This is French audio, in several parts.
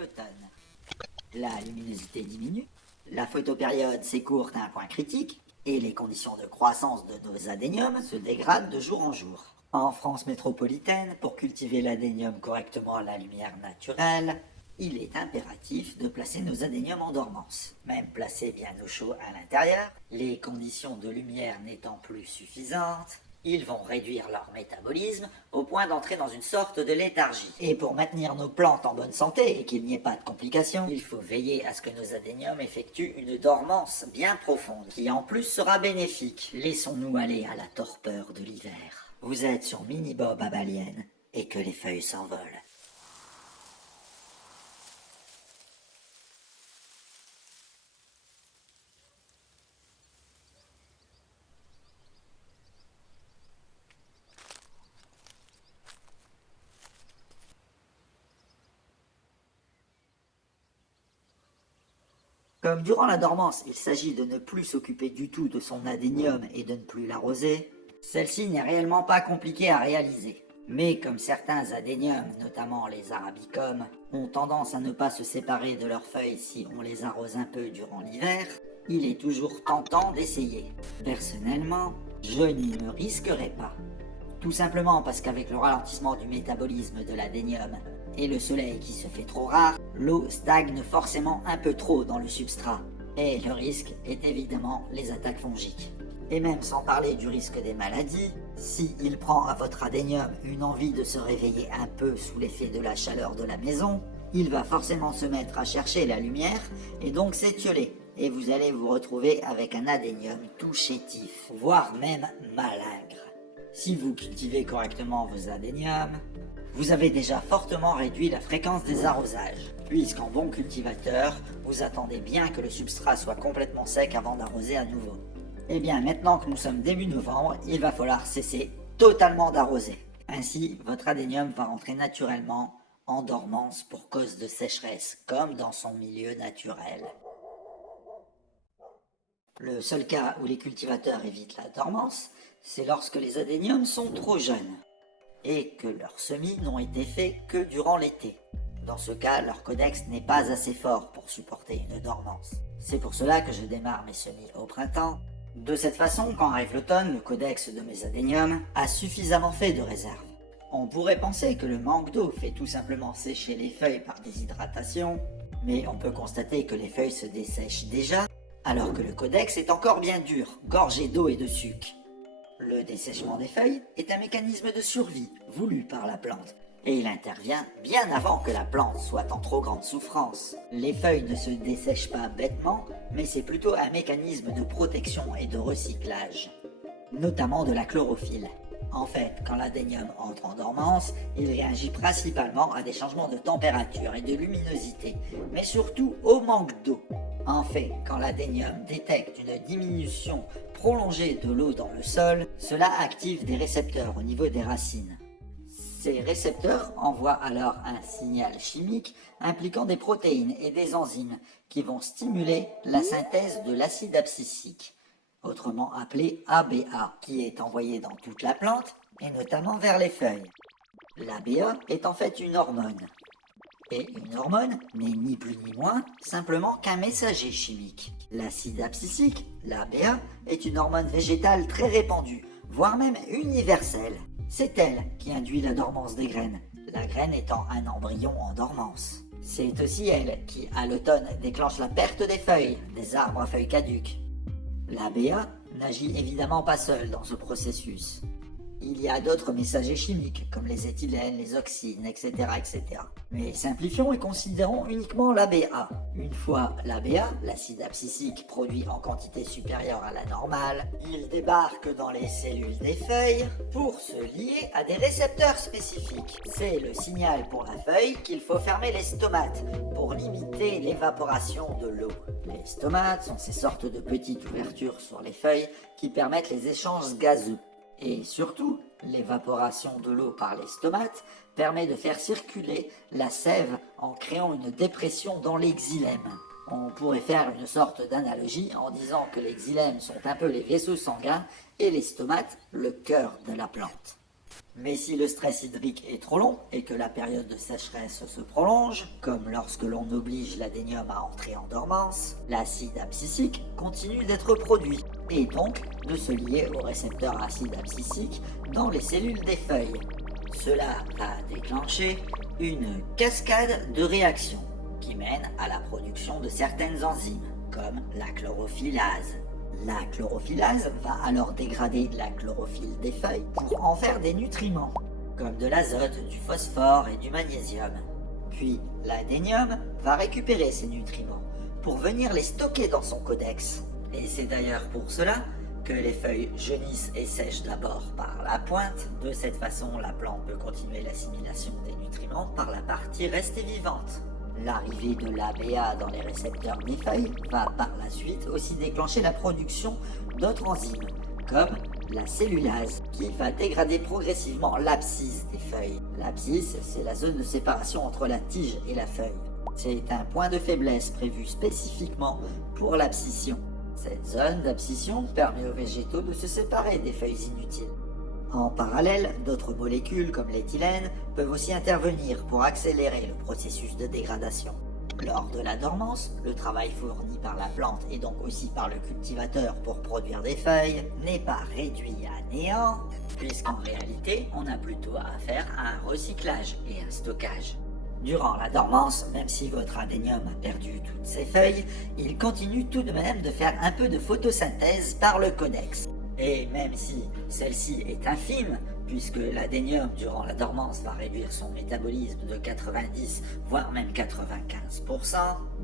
l'automne. La luminosité diminue, la photopériode s'écourte à un point critique, et les conditions de croissance de nos adéniums se dégradent de jour en jour. En France métropolitaine, pour cultiver l'adénium correctement à la lumière naturelle, il est impératif de placer nos adéniums en dormance. Même placés bien au chaud à l'intérieur, les conditions de lumière n'étant plus suffisantes, ils vont réduire leur métabolisme au point d'entrer dans une sorte de léthargie. Et pour maintenir nos plantes en bonne santé et qu'il n'y ait pas de complications, il faut veiller à ce que nos adéniums effectuent une dormance bien profonde, qui en plus sera bénéfique. Laissons-nous aller à la torpeur de l'hiver. Vous êtes sur Mini-Bob à Balienne et que les feuilles s'envolent. Comme durant la dormance, il s'agit de ne plus s'occuper du tout de son adénium et de ne plus l'arroser, celle-ci n'est réellement pas compliquée à réaliser. Mais comme certains adéniums, notamment les arabicums, ont tendance à ne pas se séparer de leurs feuilles si on les arrose un peu durant l'hiver, il est toujours tentant d'essayer. Personnellement, je n'y me risquerai pas. Tout simplement parce qu'avec le ralentissement du métabolisme de l'adénium et le soleil qui se fait trop rare, l'eau stagne forcément un peu trop dans le substrat. Et le risque est évidemment les attaques fongiques. Et même sans parler du risque des maladies, si il prend à votre adénium une envie de se réveiller un peu sous l'effet de la chaleur de la maison, il va forcément se mettre à chercher la lumière et donc s'étioler. Et vous allez vous retrouver avec un adénium tout chétif, voire même malingre. Si vous cultivez correctement vos adéniums, vous avez déjà fortement réduit la fréquence des arrosages, puisqu'en bon cultivateur, vous attendez bien que le substrat soit complètement sec avant d'arroser à nouveau. Et bien maintenant que nous sommes début novembre, il va falloir cesser totalement d'arroser. Ainsi, votre adénium va rentrer naturellement en dormance pour cause de sécheresse, comme dans son milieu naturel. Le seul cas où les cultivateurs évitent la dormance, c'est lorsque les adéniums sont trop jeunes et que leurs semis n'ont été faits que durant l'été. Dans ce cas, leur codex n'est pas assez fort pour supporter une dormance. C'est pour cela que je démarre mes semis au printemps. De cette façon, quand arrive l'automne, le codex de mes adéniums a suffisamment fait de réserve. On pourrait penser que le manque d'eau fait tout simplement sécher les feuilles par déshydratation, mais on peut constater que les feuilles se dessèchent déjà, alors que le codex est encore bien dur, gorgé d'eau et de sucre. Le dessèchement des feuilles est un mécanisme de survie voulu par la plante, et il intervient bien avant que la plante soit en trop grande souffrance. Les feuilles ne se dessèchent pas bêtement, mais c'est plutôt un mécanisme de protection et de recyclage, notamment de la chlorophylle. En fait, quand l'adénium entre en dormance, il réagit principalement à des changements de température et de luminosité, mais surtout au manque d'eau. En fait, quand l'adénium détecte une diminution prolongée de l'eau dans le sol, cela active des récepteurs au niveau des racines. Ces récepteurs envoient alors un signal chimique impliquant des protéines et des enzymes qui vont stimuler la synthèse de l'acide abscisique, autrement appelé ABA, qui est envoyé dans toute la plante et notamment vers les feuilles. L'ABA est en fait une hormone. Et une hormone n'est ni plus ni moins simplement qu'un messager chimique. L'acide abscisique, l'ABA, est une hormone végétale très répandue, voire même universelle. C'est elle qui induit la dormance des graines, la graine étant un embryon en dormance. C'est aussi elle qui, à l'automne, déclenche la perte des feuilles, des arbres à feuilles caduques. L'ABA n'agit évidemment pas seule dans ce processus. Il y a d'autres messagers chimiques, comme les éthylènes, les oxynes, etc., etc. Mais simplifions et considérons uniquement l'ABA. Une fois l'ABA, l'acide abscisique produit en quantité supérieure à la normale, il débarque dans les cellules des feuilles pour se lier à des récepteurs spécifiques. C'est le signal pour la feuille qu'il faut fermer les stomates pour limiter l'évaporation de l'eau. Les stomates sont ces sortes de petites ouvertures sur les feuilles qui permettent les échanges gazeux. Et surtout, l'évaporation de l'eau par les stomates permet de faire circuler la sève en créant une dépression dans les xylèmes. On pourrait faire une sorte d'analogie en disant que les xylèmes sont un peu les vaisseaux sanguins et les stomates le cœur de la plante. Mais si le stress hydrique est trop long et que la période de sécheresse se prolonge, comme lorsque l'on oblige l'adénium à entrer en dormance, l'acide abscisique continue d'être produit et donc de se lier au récepteur acide abscisique dans les cellules des feuilles. Cela va déclencher une cascade de réactions qui mène à la production de certaines enzymes, comme la chlorophyllase. La chlorophyllase va alors dégrader la chlorophylle des feuilles pour en faire des nutriments, comme de l'azote, du phosphore et du magnésium. Puis l'adénium va récupérer ces nutriments pour venir les stocker dans son codex. Et c'est d'ailleurs pour cela que les feuilles jaunissent et sèchent d'abord par la pointe. De cette façon, la plante peut continuer l'assimilation des nutriments par la partie restée vivante. L'arrivée de l'ABA dans les récepteurs des feuilles va par la suite aussi déclencher la production d'autres enzymes, comme la cellulase, qui va dégrader progressivement l'abscisse des feuilles. L'abscisse, c'est la zone de séparation entre la tige et la feuille. C'est un point de faiblesse prévu spécifiquement pour l'abscission. Cette zone d'abscission permet aux végétaux de se séparer des feuilles inutiles. En parallèle, d'autres molécules comme l'éthylène peuvent aussi intervenir pour accélérer le processus de dégradation. Lors de la dormance, le travail fourni par la plante et donc aussi par le cultivateur pour produire des feuilles n'est pas réduit à néant, puisqu'en réalité, on a plutôt affaire à un recyclage et un stockage. Durant la dormance, même si votre adénium a perdu toutes ses feuilles, il continue tout de même de faire un peu de photosynthèse par le codex. Et même si celle-ci est infime, puisque l'adénium durant la dormance va réduire son métabolisme de 90 voire même 95%,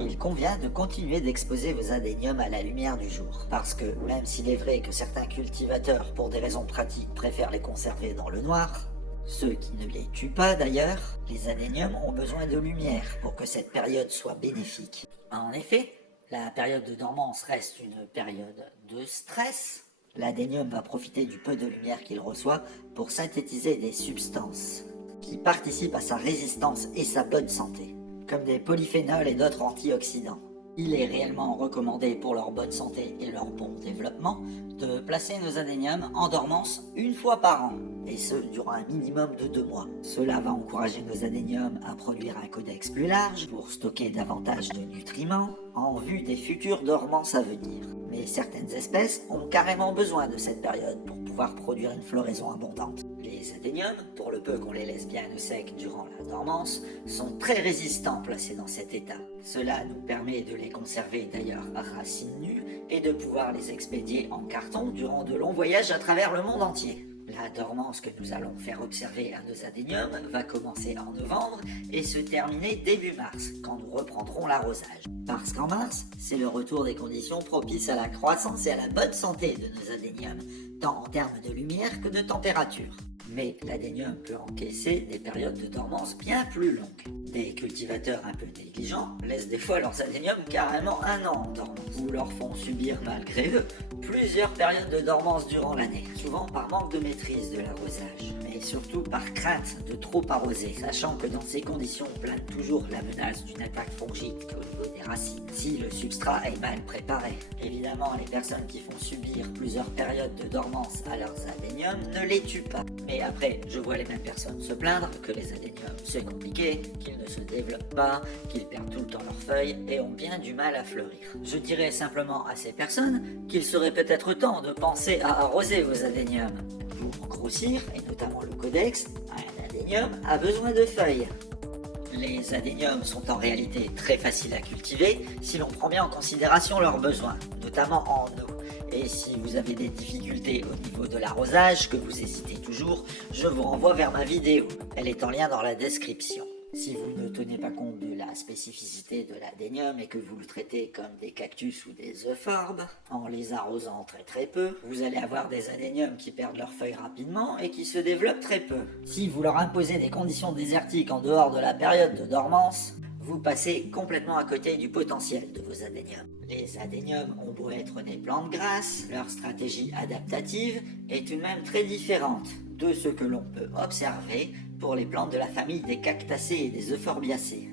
il convient de continuer d'exposer vos adéniums à la lumière du jour. Parce que même s'il est vrai que certains cultivateurs, pour des raisons pratiques, préfèrent les conserver dans le noir, ceux qui ne les tuent pas d'ailleurs, les adéniums ont besoin de lumière pour que cette période soit bénéfique. En effet, la période de dormance reste une période de stress. L'adénium va profiter du peu de lumière qu'il reçoit pour synthétiser des substances qui participent à sa résistance et sa bonne santé, comme des polyphénols et d'autres antioxydants. Il est réellement recommandé pour leur bonne santé et leur bon développement de placer nos adéniums en dormance une fois par an, et ce durant un minimum de 2 mois. Cela va encourager nos adéniums à produire un codex plus large pour stocker davantage de nutriments en vue des futures dormances à venir. Mais certaines espèces ont carrément besoin de cette période pour pouvoir produire une floraison abondante. Les adéniums, pour le peu qu'on les laisse bien au sec durant la dormance, sont très résistants placés dans cet état. Cela nous permet de les conserver d'ailleurs à racines nues et de pouvoir les expédier en carton durant de longs voyages à travers le monde entier. La dormance que nous allons faire observer à nos adéniums va commencer en novembre et se terminer début mars, quand nous reprendrons l'arrosage. Parce qu'en mars, c'est le retour des conditions propices à la croissance et à la bonne santé de nos adéniums, tant en termes de lumière que de température. Mais l'adénium peut encaisser des périodes de dormance bien plus longues. Des cultivateurs un peu négligents laissent des fois leurs adéniums carrément 1 an en dormance, ou leur font subir malgré eux plusieurs périodes de dormance durant l'année, souvent par manque de maîtrise de l'arrosage, mais surtout par crainte de trop arroser, sachant que dans ces conditions plane toujours la menace d'une attaque fongique au niveau des racines, si le substrat est mal préparé. Évidemment, les personnes qui font subir plusieurs périodes de dormance à leurs adéniums ne les tuent pas. Mais après, je vois les mêmes personnes se plaindre que les adéniums c'est compliqué, qu'ils ne se développent pas, qu'ils perdent tout le temps leurs feuilles et ont bien du mal à fleurir. Je dirais simplement à ces personnes qu'il serait peut-être temps de penser à arroser vos adéniums. Pour grossir, et notamment le codex, un adénium a besoin de feuilles. Les adéniums sont en réalité très faciles à cultiver si l'on prend bien en considération leurs besoins, notamment en eau. Et si vous avez des difficultés au niveau de l'arrosage, que vous hésitez toujours, je vous renvoie vers ma vidéo. Elle est en lien dans la description. Si vous ne tenez pas compte de la spécificité de l'adénium et que vous le traitez comme des cactus ou des euphorbes, en les arrosant très peu, vous allez avoir des adéniums qui perdent leurs feuilles rapidement et qui se développent très peu. Si vous leur imposez des conditions désertiques en dehors de la période de dormance, vous passez complètement à côté du potentiel de vos adéniums. Les adéniums ont beau être des plantes grasses, leur stratégie adaptative est tout de même très différente de ce que l'on peut observer pour les plantes de la famille des cactacées et des euphorbiacées.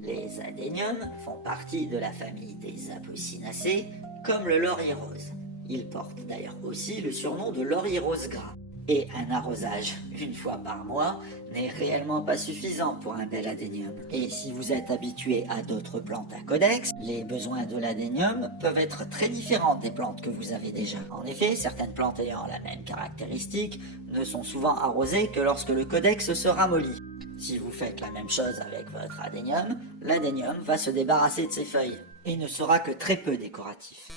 Les adéniums font partie de la famille des apocinacées, comme le laurier rose. Ils portent d'ailleurs aussi le surnom de laurier rose gras. Et un arrosage une fois par mois n'est réellement pas suffisant pour un bel adénium. Et si vous êtes habitué à d'autres plantes à codex, les besoins de l'adénium peuvent être très différents des plantes que vous avez déjà. En effet, certaines plantes ayant la même caractéristique ne sont souvent arrosées que lorsque le codex se ramollit. Si vous faites la même chose avec votre adénium, l'adénium va se débarrasser de ses feuilles et ne sera que très peu décoratif.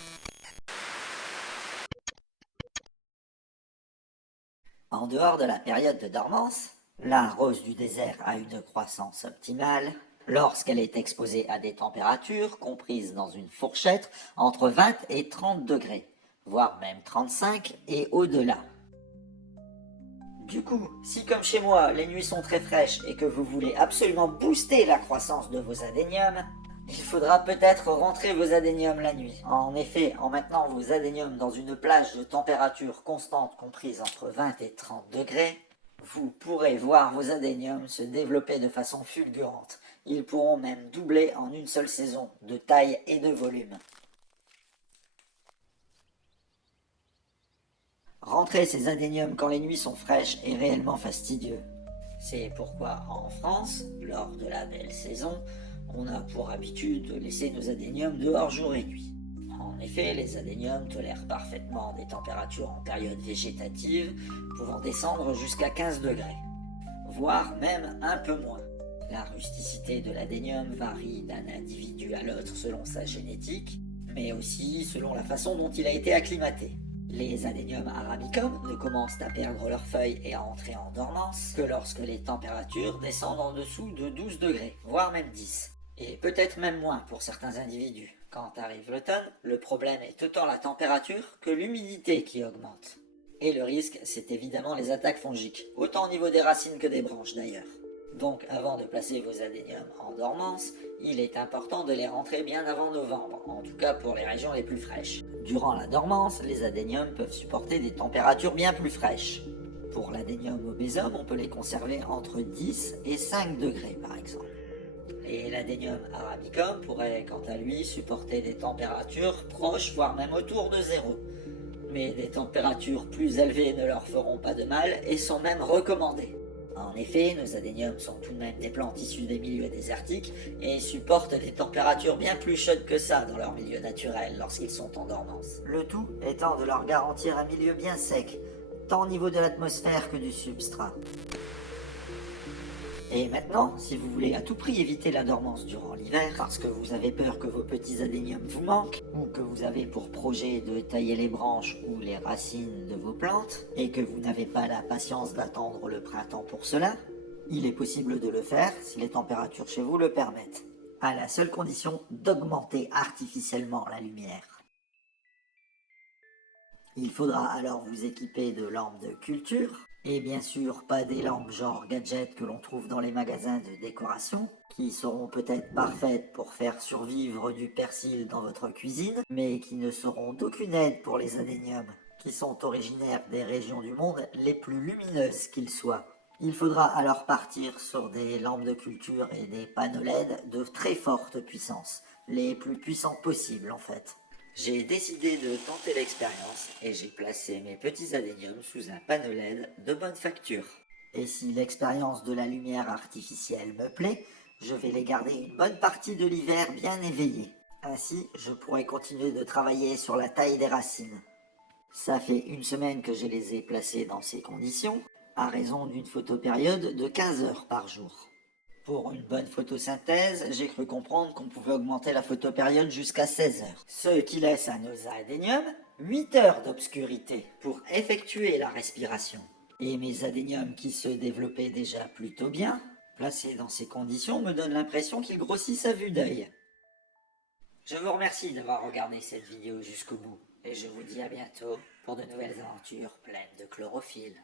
En dehors de la période de dormance, la rose du désert a une croissance optimale lorsqu'elle est exposée à des températures comprises dans une fourchette entre 20 et 30 degrés, voire même 35 et au-delà. Du coup, si comme chez moi, les nuits sont très fraîches et que vous voulez absolument booster la croissance de vos adéniums, il faudra peut-être rentrer vos adéniums la nuit. En effet, en maintenant vos adéniums dans une plage de température constante comprise entre 20 et 30 degrés, vous pourrez voir vos adéniums se développer de façon fulgurante. Ils pourront même doubler en une seule saison, de taille et de volume. Rentrer ces adéniums quand les nuits sont fraîches est réellement fastidieux. C'est pourquoi en France, lors de la belle saison, on a pour habitude de laisser nos adéniums dehors jour et nuit. En effet, les adéniums tolèrent parfaitement des températures en période végétative pouvant descendre jusqu'à 15 degrés, voire même un peu moins. La rusticité de l'adénium varie d'un individu à l'autre selon sa génétique, mais aussi selon la façon dont il a été acclimaté. Les adéniums arabicum ne commencent à perdre leurs feuilles et à entrer en dormance que lorsque les températures descendent en dessous de 12 degrés, voire même 10. Et peut-être même moins pour certains individus. Quand arrive l'automne, le problème est autant la température que l'humidité qui augmente. Et le risque, c'est évidemment les attaques fongiques, autant au niveau des racines que des branches d'ailleurs. Donc avant de placer vos adéniums en dormance, il est important de les rentrer bien avant novembre, en tout cas pour les régions les plus fraîches. Durant la dormance, les adéniums peuvent supporter des températures bien plus fraîches. Pour l'adénium obésum, on peut les conserver entre 10 et 5 degrés par exemple. Et l'adénium arabicum pourrait quant à lui supporter des températures proches voire même autour de zéro. Mais des températures plus élevées ne leur feront pas de mal et sont même recommandées. En effet, nos adéniums sont tout de même des plantes issues des milieux désertiques et supportent des températures bien plus chaudes que ça dans leur milieu naturel lorsqu'ils sont en dormance. Le tout étant de leur garantir un milieu bien sec, tant au niveau de l'atmosphère que du substrat. Et maintenant, si vous voulez à tout prix éviter la dormance durant l'hiver, parce que vous avez peur que vos petits adéniums vous manquent, ou que vous avez pour projet de tailler les branches ou les racines de vos plantes, et que vous n'avez pas la patience d'attendre le printemps pour cela, il est possible de le faire si les températures chez vous le permettent, à la seule condition d'augmenter artificiellement la lumière. Il faudra alors vous équiper de lampes de culture, et bien sûr pas des lampes genre gadget que l'on trouve dans les magasins de décoration, qui seront peut-être parfaites pour faire survivre du persil dans votre cuisine, mais qui ne seront d'aucune aide pour les adéniums, qui sont originaires des régions du monde les plus lumineuses qu'ils soient. Il faudra alors partir sur des lampes de culture et des panneaux LED de très forte puissance, les plus puissantes possibles en fait. J'ai décidé de tenter l'expérience et j'ai placé mes petits adéniums sous un panneau LED de bonne facture. Et si l'expérience de la lumière artificielle me plaît, je vais les garder une bonne partie de l'hiver bien éveillés. Ainsi, je pourrai continuer de travailler sur la taille des racines. Ça fait une semaine que je les ai placés dans ces conditions, à raison d'une photopériode de 15 heures par jour. Pour une bonne photosynthèse, j'ai cru comprendre qu'on pouvait augmenter la photopériode jusqu'à 16 heures. Ce qui laisse à nos adéniums 8 heures d'obscurité pour effectuer la respiration. Et mes adéniums qui se développaient déjà plutôt bien, placés dans ces conditions, me donnent l'impression qu'ils grossissent à vue d'œil. Je vous remercie d'avoir regardé cette vidéo jusqu'au bout, et je vous dis à bientôt pour de nouvelles aventures pleines de chlorophylle.